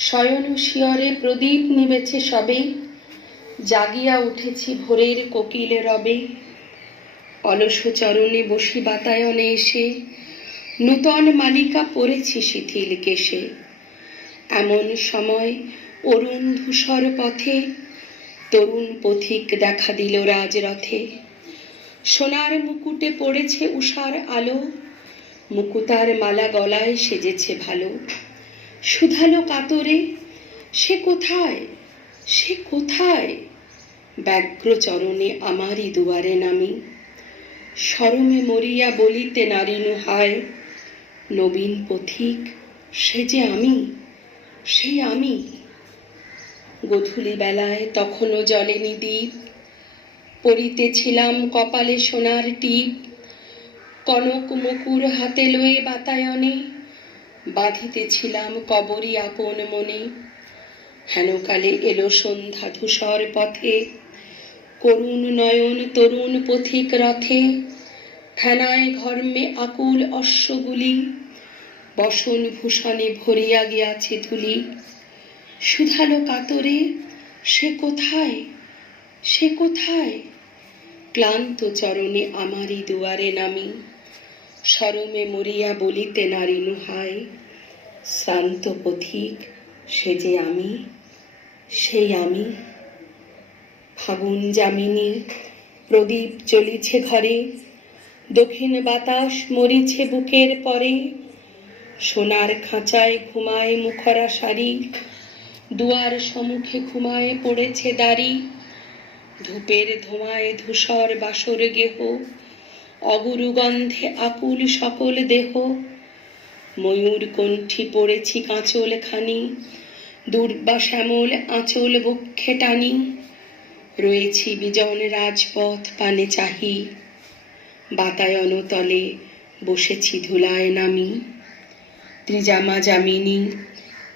শয়ন শিয়রে প্রদীপ নিবেছে সবে, জাগিয়া উঠেছি ভোরের কোকিল রবে। অলস চরণে বসি বাতায়নে এসে, নূতন মালিকা পড়েছি শিথিল কেশে। এমন সময় অরুণ ধূসর পথে তরুণ পথিক দেখা দিল রাজরথে। সোনার মুকুটে পড়েছে উষার আলো, মুকুতার মালা গলায় সেজেছে ভালো। শুধালো কাতরে, সে কোথায়, সে কোথায়? ব্যগ্র চরণে আমারই দুয়ারে নামি, শরমে মরিয়া বলিতে নারিনু হায়। নবীন পথিক, সে যে আমি, সেই আমি। গোধূলি বেলায় তখনও জ্বলেনি দ্বীপ, পরিতেছিলাম কপালে সোনার টিপ। কনক মুকুর হাতে লয়ে বাতায়নে, বাঁধিতেছিলাম কবরী আপন মনে। হেনকালে এলো সন্ধ্যা ধূসর পথে, করুণ নয়ন তরুণ পথিক রথে। ফেনায় ঘর্মে আকুল অশ্বগুলি, বসন ভূষণে ভরিয়া গিয়াছে ধুলি। শুধালো কাতরে, সে কোথায়, সে কোথায়? ক্লান্ত চরণে আমারই দুয়ারে নামি, শরমে মরিয়া বলিতে নারিনু হায়। শ্রান্ত পথিক, সে যে আমি, সেই আমি। ফাগুন যামিনী, প্রদীপ জ্বলিছে ঘরে, দক্ষিণ বাতাস মরিছে বুকের পরে। সোনার খাঁচায় ঘুমায় মুখরা শাড়ি, দুয়ার সম্মুখে ঘুমায় পড়েছে দাড়ি। ধূপের ধোঁয়ায় ধূসর বাসর গেহ, অগুরু গন্ধে আকুল সকল দেহ। ময়ূর কণ্ঠী পড়েছি কাঁচল খানি, দুর্বা শ্যামল আঁচল বক্ষে টানি। রয়েছি বিজন রাজপথ পানে চাহি, বাতায়ন তলে বসেছি ধুলায় নামি। ত্রিজামা যামিনী,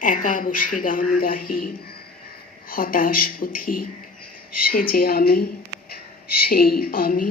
একা বসে গান গাহি। হতাশ পথিক, সে যে আমি, সেই আমি।